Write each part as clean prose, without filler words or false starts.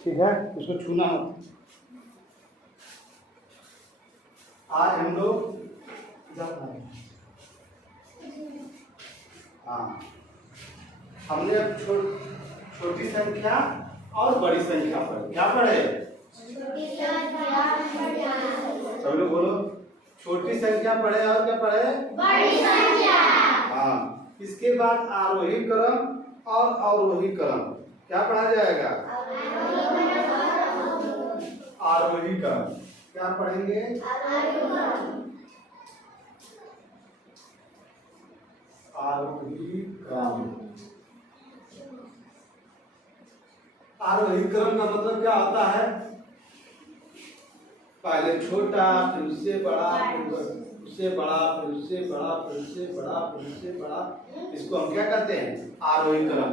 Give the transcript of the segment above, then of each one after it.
ठीक है, उसको छूना मत। आज हम लोग हाँ, हमने अब छोटी संख्या और बड़ी संख्या पढ़ी। क्या पढ़े? सब लोग बोलो। छोटी संख्या पढ़े और क्या पढ़े? बड़ी संख्या। हाँ, इसके बाद आरोही क्रम और अवरोही क्रम क्या पढ़ा जाएगा? आरोही क्रम। क्या पढ़ेंगे? आरोही क्रम। आरोही क्रम का मतलब क्या होता है? पहले छोटा, फिर उससे बड़ा, फिर उससे बड़ा, फिर उससे बड़ा, फिर उससे बड़ा, फिर उससे बड़ा। इसको हम क्या कहते हैं? आरोही क्रम।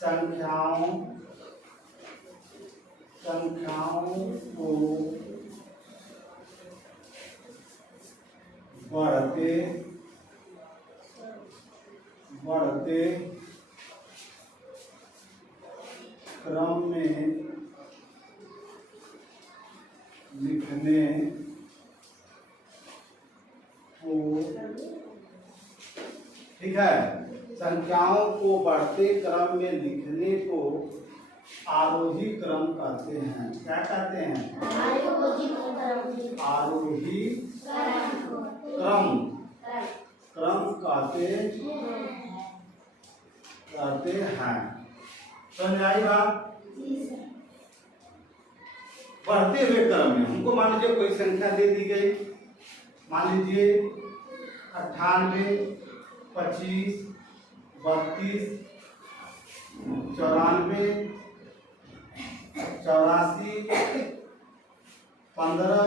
संख्याओं को बढ़ते क्रम में लिखने को, ठीक है, संख्याओं को बढ़ते क्रम में लिखने को आरोही क्रम कहते हैं। क्या कहते हैं? आरोही क्रम। क्रम कहते हैं। समझ आई बात? बढ़ते हुए क्रम में हमको मान लीजिए कोई संख्या दे दी गई, मान लीजिए 98, 25, 32, 94, 84, 15,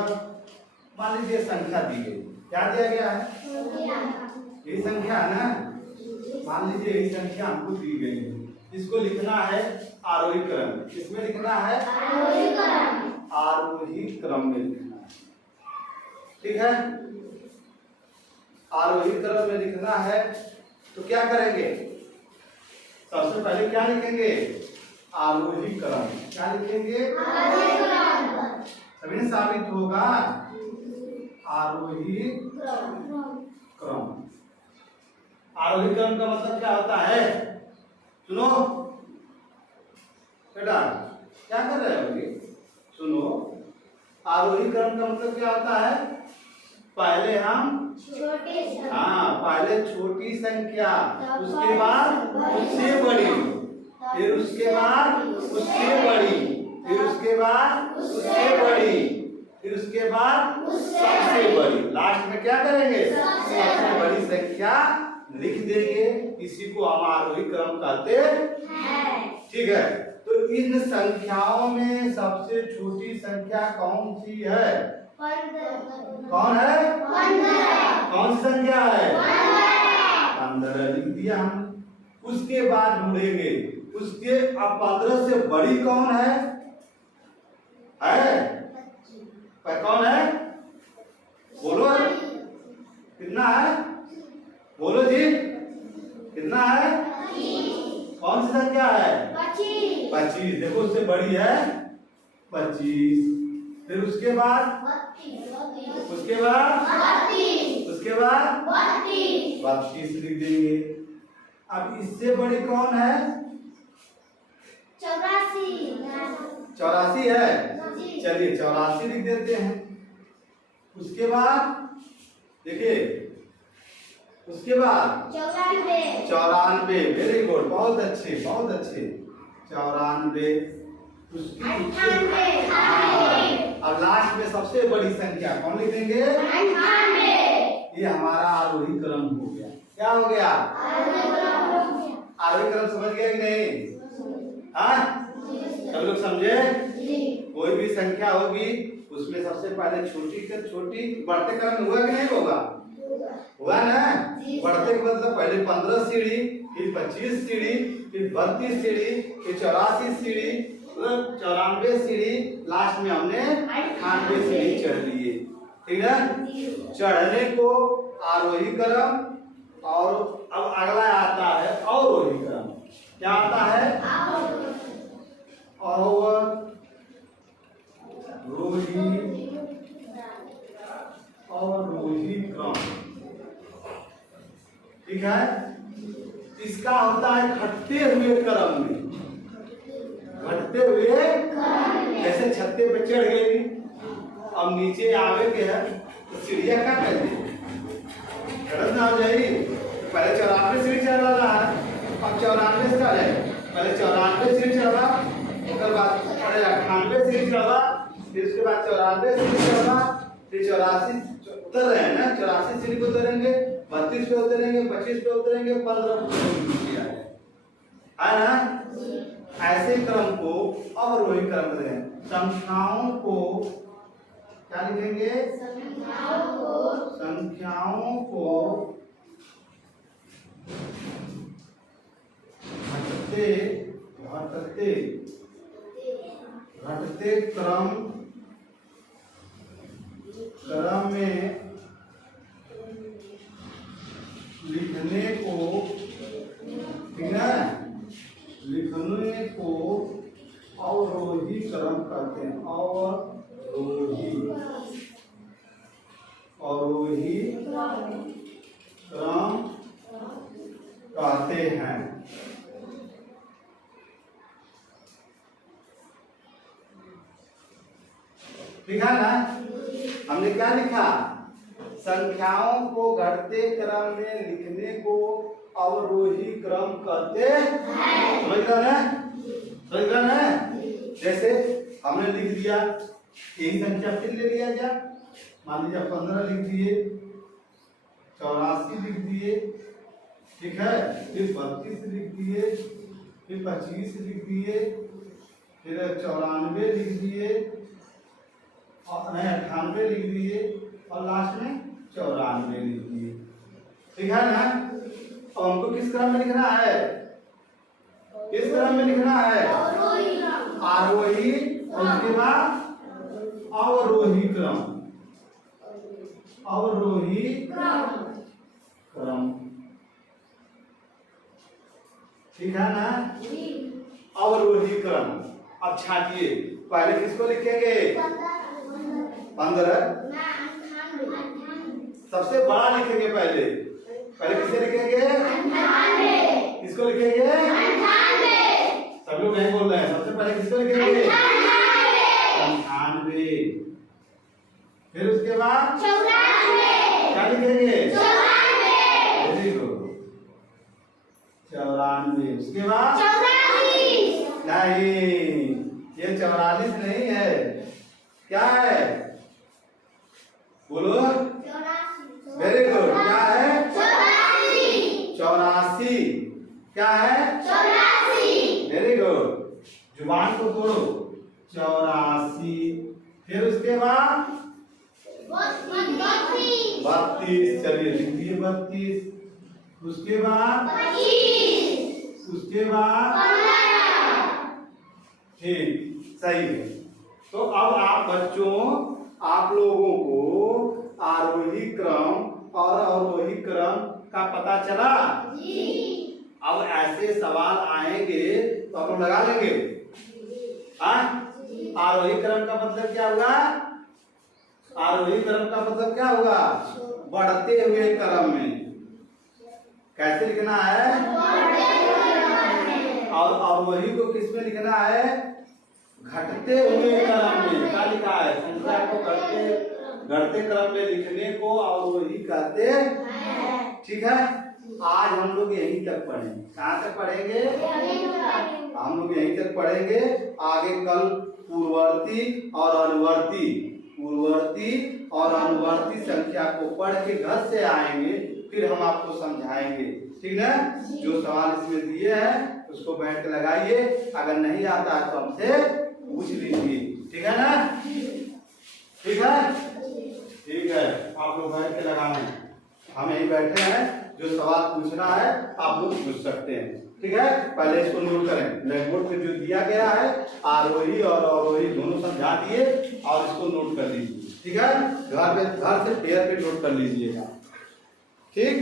मान लीजिए संख्या दी गई। क्या दिया गया है? यही संख्या है ना? मान लीजिए यही संख्या हमको दी गई है। इसको लिखना है आरोही क्रम। किसमें लिखना है? आरोही क्रम में लिखना है। ठीक है, आरोही क्रम में लिखना है तो क्या करेंगे? सबसे पहले क्या लिखेंगे? आरोही क्रम। क्या लिखेंगे? सभी साबित होगा आरोही क्रम। आरोही क्रम का मतलब क्या होता है? सुनो बेटा, क्या कर रहे हो? सुनो, आरोही क्रम का मतलब क्या होता है? पहले हम पहले छोटी संख्या, उसके बाद उससे बड़ी, फिर उसके बाद उससे बड़ी, फिर उसके बाद उससे बड़ी, फिर उसके बाद सबसे बड़ी। लास्ट में क्या करेंगे? सबसे बड़ी संख्या लिख देंगे। इसी को हम आरोही क्रम कहते हैं। ठीक है, तो इन संख्याओं में सबसे छोटी संख्या कौन सी है? कौन है? कौन सी संख्या है? 15 लिख दिया हम। उसके बाद ढूंढेंगे उसके अब 15 से बड़ी कौन है? कौन है? बोलो, कितना है? बोलो जी, कितना है? कौन सी संख्या है? 25। देखो उससे बड़ी है 25। फिर उसके बाद 32 लिख देंगे। अब इससे बड़ी कौन है? 84 है। चलिए 84 लिख देते हैं। उसके बाद देखिए, उसके बाद 94। वेरी गुड, बहुत अच्छे, बहुत अच्छे। 94। अब लास्ट में सबसे बड़ी संख्या कौन लिखेंगे? 98। ये हमारा आरोही क्रम हो गया। क्या हो गया? आरोही क्रम समझ गया कि नहीं? हाँ, सब लोग समझे? कोई भी संख्या होगी उसमें सबसे पहले छोटी से छोटी, बढ़ते क्रम में हुआ कि नहीं होगा? हुआ ना? बढ़ते के मतलब पहले 15 सीढ़ी, फिर 25 सीढ़ी, फिर 32 सीढ़ी, फिर 84 सीढ़ी, 94 सीढ़ी, लास्ट में हमने 98 सीढ़ी चढ़ लिए। ठीक है, चढ़ने को आरोही क्रम, और अब अगला आता है अवरोही क्रम। क्या आता है? किसका होता है? घटते हुए क्रम में, घटते हुए, जैसे छत्ते पे चढ़ गई, अब नीचे आवे के है तो सीढ़िया क्या कर दी, गलत ना हो जाएगी। पहले 94 सीढ़ी चढ़ रहा है, अब 94 से चढ़े, पहले 94 सीढ़ी चढ़ा, उसके बाद 98 सीढ़ी चढ़ा, फिर उसके बाद 94 सीढ़ी चढ़ा, फिर 84 उतर रहे हैं ना, 84 सीढ़ी पे उतरेंगे, 32 पे उतरेंगे, 25 पे उतरेंगे, 15 पे है ना। ऐसे क्रम को अवरोही क्रम कहते हैं। संख्याओं को क्या लिखेंगे? संख्याओं को घटते घटते घटते क्रम में लिखने को, ठीक है, लिखने को अवरोही क्रम कहते हैं। अवरोही क्रम कहते हैं। ठीक है ना। हमने क्या लिखा? संख्याओं को घटते क्रम में लिखने को अवरोही क्रम कहते हैं। समझ रहे हैं? जैसे हमने लिख दिया, यही संख्या फिर ले लिया जा, मान लीजिए 15 लिख दिए, 84 लिख दिए, ठीक है, फिर 32 लिख दिए, फिर 25 लिख दिए, फिर 94 लिख दिए, और 98 लिख दिए, और लास्ट में 94 लिख दिए। ठीक है ना। और हमको किस क्रम में लिखना है? किस क्रम में लिखना है? आरोही, उसके बाद अवरोही क्रम। अवरोही क्रम, ठीक है ना। अवरोही क्रम। अब छाटिए, पहले किसको लिखेंगे? 15, सबसे बड़ा लिखेंगे पहले। पहले किसे लिखेंगे? 98। किसको लिखेंगे? 98। सब लोग नहीं बोल रहे हैं। सबसे पहले किसको लिखेंगे? 98। फिर उसके बाद 94। क्या लिखेंगे? 94। Very good, 94। उसके बाद 44। नहीं, ये 44 नहीं है। क्या है? बोलो। वेरी गुड, क्या है? 84। क्या है? 84। वेरी गुड, जुबान को तोड़ो। 84। फिर उसके बाद 32। चलिए लिख दिए 32। उसके बाद 25। उसके बाद 15। ठीक, सही है। तो अब आप बच्चों, आप लोगों को आरोही क्रम और अवरोही क्रम का पता चला जी। अब ऐसे सवाल आएंगे तो आप लोग लगा लेंगे। आरोही क्रम का मतलब क्या हुआ? आरोही क्रम का मतलब क्या हुआ? बढ़ते हुए क्रम में। कैसे लिखना है? और अवरोही को किस में लिखना है? घटते हुए क्रम में। क्या लिखा है? संख्या को घटते क्रम में लिखने को अवरोही कहते हैं। ठीक है। आज हम लोग यहीं तक पढ़ेंगे। कहाँ तक पढ़ेंगे? हम लोग यहीं तक पढ़ेंगे। आगे कल पूर्ववर्ती और अनुवर्ती, पूर्ववर्ती और अनुवर्ती संख्या को पढ़ के घर से आएंगे, फिर हम आपको समझाएंगे। ठीक है। जो सवाल इसमें दिए हैं उसको बैठ के लगाइए। अगर नहीं आता है तो हमसे पूछ लीजिए। ठीक है ना। ठीक है। ठीक है, आप लोग बैठ के लगाएं। हम यहीं बैठे हैं, जो सवाल पूछना है आप लोग पूछ सकते हैं। ठीक है। पहले इसको नोट करें। ब्लैक बोर्ड पे जो दिया गया है आरोही और अवरोही दोनों समझा दिए और इसको नोट कर लीजिए। ठीक है। घर से पेयर पे नोट कर लीजिएगा। ठीक।